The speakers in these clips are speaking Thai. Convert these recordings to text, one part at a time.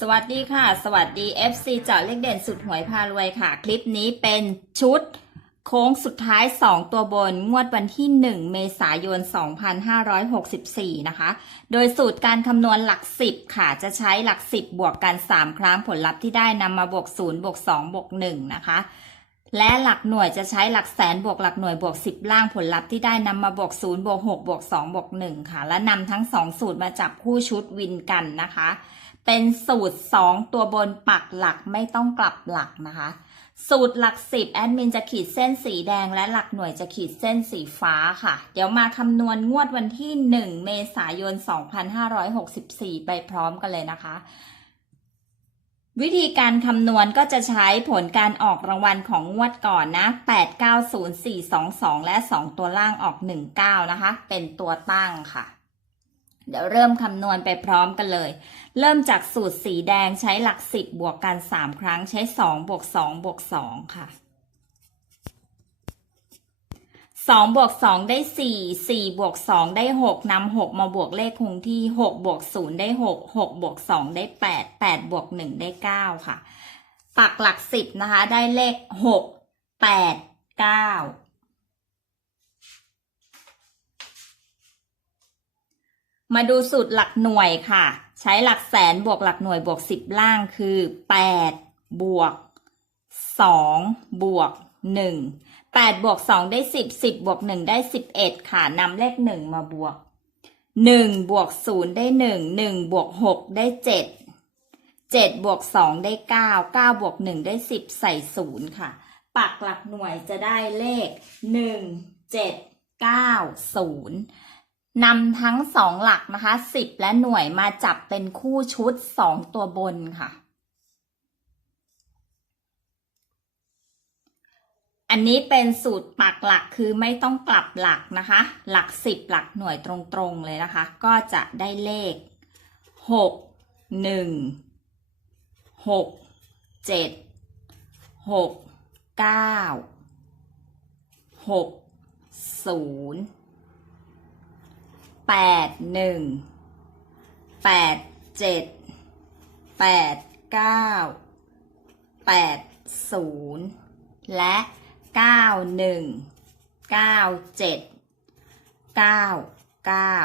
สวัสดีค่ะ สวัสดี FC เจาะเลขเด่นสุดหวยพารวยค่ะ คลิปนี้เป็นชุดโค้งสุดท้าย 2 ตัวบน งวดวันที่ 1 เมษายน 2564 นะคะ โดยสูตรการคำนวณหลัก 10 ค่ะ จะใช้หลัก 10 บวกกัน 3 ครั้งผลลัพธ์ที่ได้นำมาบวก 0 บวก 2 บวก 1 นะคะ และหลักหน่วยจะใช้หลักแสนบวกหลักหน่วยบวก 10 ล่างผลลัพธ์ที่ได้นำมาบวก 0 บวก 6 บวก 2 บวก 1 ค่ะ และนำทั้ง 2 สูตรมาจับคู่ชุดวินกันนะคะ เป็นสูตร 2 ตัวบนปักหลักไม่ต้องกลับหลักนะคะ สูตรหลัก 10 แอดมินจะขีดเส้นสีแดง และหลักหน่วยจะขีดเส้นสีฟ้าค่ะ เดี๋ยวมาคำนวณงวดวันที่ 1 เมษายน 2564 ไปพร้อมกันเลยนะคะ วิธีการคำนวณก็จะใช้ผลการออกรางวัลของงวดก่อนนะ 890422 และ 2 ตัวล่างออก 19 นะคะ เป็นตัวตั้งค่ะ เดี๋ยวเริ่มคำนวณไปพร้อมกันเลย เริ่มจากสูตรสีแดงใช้หลัก 10 บวกกัน 3 ครั้งใช้ 2 บวก 2 บวก 2 ค่ะ 2บวก2ได้4 4บวก2ได้6นำ6มาบวกเลขคงที่6บวก0ได้6 6บวก2ได้8 8บวก1ได้9ค่ะ ปักหลัก10นะคะ ได้เลข6 8 9มาดูสูตรหลักหน่วยค่ะ ใช้หลักแสนบวกหลักหน่วยบวก10ล่างคือ8บวก2บวก 1 8บวก2ได้10 10บวก1ได้11ค่ะนำเลข1มาบวก1บวก0ได้1 1บวก6ได้7 7บวก2ได้9 9บวก1ได้10ใส่0ค่ะ ปักหลักหน่วยจะได้เลข1 7 9 0นำทั้งสองหลักนะคะสิบและหน่วยมาจับเป็นคู่ชุดสองตัวบนค่ะ อันนี้เป็นสูตรปักหลักคือไม่ต้องกลับหลักนะคะ หลักสิบหลักหน่วยตรงๆเลยนะคะ ก็จะได้เลขหกหนึ่งหกเจ็ดหกเก้าหกศูนย์แปดหนึ่งแปดเจ็ดแปดเก้าแปดศูนย์และ เก้าหนึ่งเก้าเจ็ดเก้าเก้า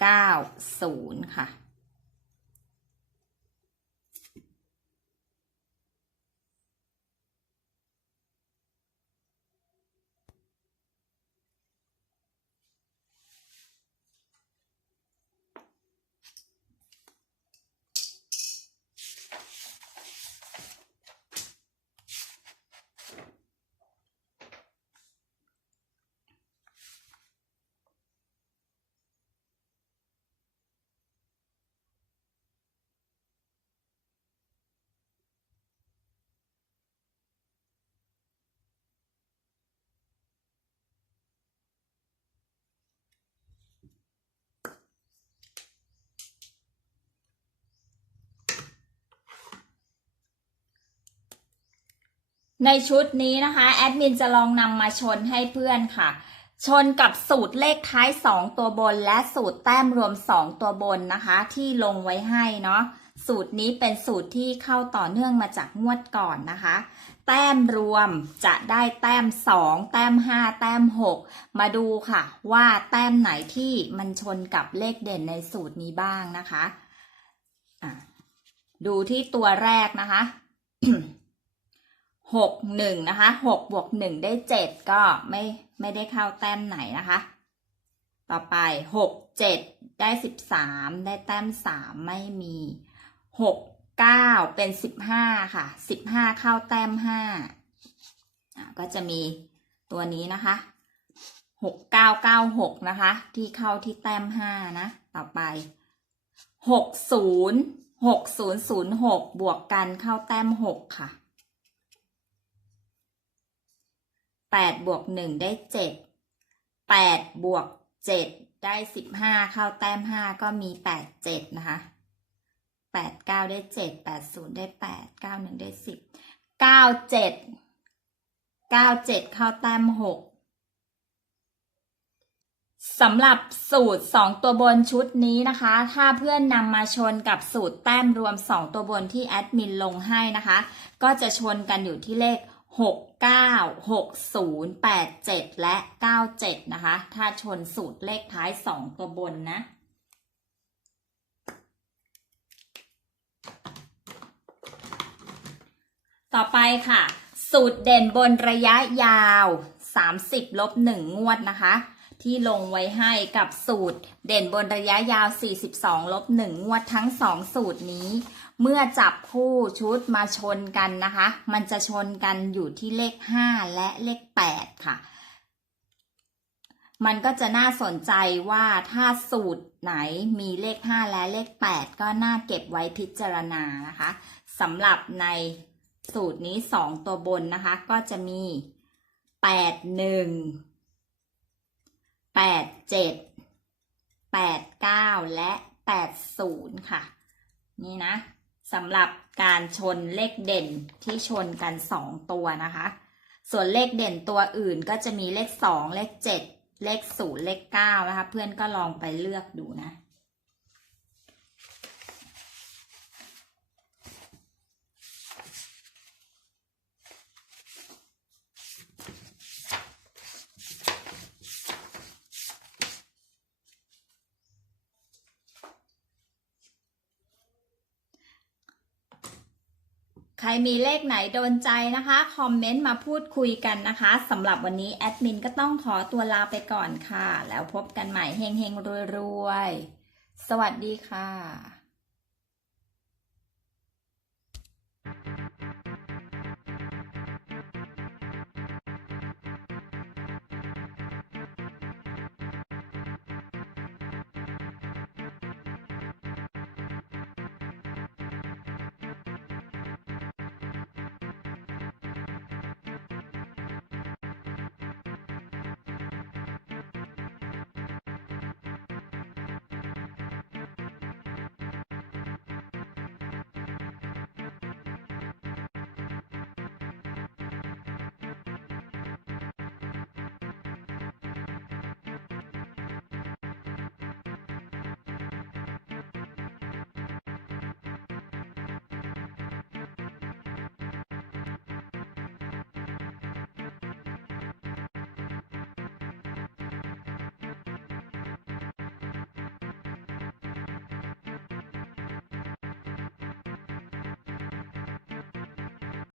เก้าศูนย์ค่ะ ในชุดนี้นะคะแอดมินจะลองนำมาชนให้เพื่อนค่ะ ชนกับสูตรเลขท้าย 2 ตัวบน และสูตรแต้มรวม 2 ตัวบนนะคะ ที่ลงไว้ให้เนาะสูตรนี้เป็นสูตรที่เข้าต่อเนื่องมาจากงวดก่อนนะคะ แต้มรวมจะได้แต้ม 2 แต้ม 5 แต้ม 6 มาดูค่ะ ว่าแต้มไหนที่มันชนกับเลขเด่นในสูตรนี้บ้างนะคะะดูที่ตัวแรกนะคะ หกหนึ่งนะคะหกบวกหนึ่งได้เจ็ดก็ไม่ไม่ได้เข้าแต้มไหนนะคะ ต่อไปหกเจ็ดได้สิบสามได้แต้มสามไม่มีหกเก้าเป็นสิบห้าค่ะสิบห้าเข้าแต้มห้าอะก็จะมีตัวนี้นะคะหกเก้าเก้าหกนะคะ ที่เข้าที่แต้มห้านะ ต่อไปหกศูนย์หกศูนย์ศูนย์หกบวกกันเข้าแต้มหกค่ะ แปดบวกหนึ่งได้เจ็ดแปดบวกเจ็ดได้สิบห้าเข้าแต้มห้าก็มีแปดเจ็ดนะคะแปดเก้าได้เจ็ดแปดศูนย์ได้แปดเก้าหนึ่งได้สิบเก้าเจ็ดเก้าเจ็ดเข้าแต้มหกสำหรับสูตร 2 ตัวบนชุดนี้นะคะ ถ้าเพื่อนนำมาชนกับสูตรแต้มรวม 2 ตัวบนที่แอดมินลงให้นะคะ ก็จะชนกันอยู่ที่เลข 6 9 6 0 8 7 และ 97 นะคะ ถ้าชนสูตรเลขท้าย 2 ตัวบนนะ ต่อไปค่ะ สูตรเด่นบนระยะยาว 30 ลบ 1 งวดนะคะ ที่ลงไว้ให้กับสูตรเด่นบนระยะยาว 42 ลบ 1 งวดทั้ง 2 สูตรนี้ เมื่อจับคู่ชุดมาชนกันนะคะ มันจะชนกันอยู่ที่เลข 5 และเลข 8 ค่ะ มันก็จะน่าสนใจว่าถ้าสูตรไหนมีเลข 5 และเลข 8 ก็น่าเก็บไว้พิจารณานะคะสำหรับในสูตรนี้ 2 ตัวบนนะคะ ก็จะมี 8 1 8 7 8 9และ8 0ค่ะ นี่นะสำหรับการชนเลขเด่นที่ชนกัน2ตัวนะคะ ส่วนเลขเด่นตัวอื่นก็จะมีเลข2เลข7เลข0เลข9นะคะ เพื่อนก็ลองไปเลือกดูนะ ใครมีเลขไหนโดนใจนะคะ คอมเมนต์มาพูดคุยกันนะคะสำหรับวันนี้แอดมินก็ต้องขอตัวลาไปก่อนค่ะ แล้วพบกันใหม่เฮงเฮงรวยรวยสวัสดีค่ะ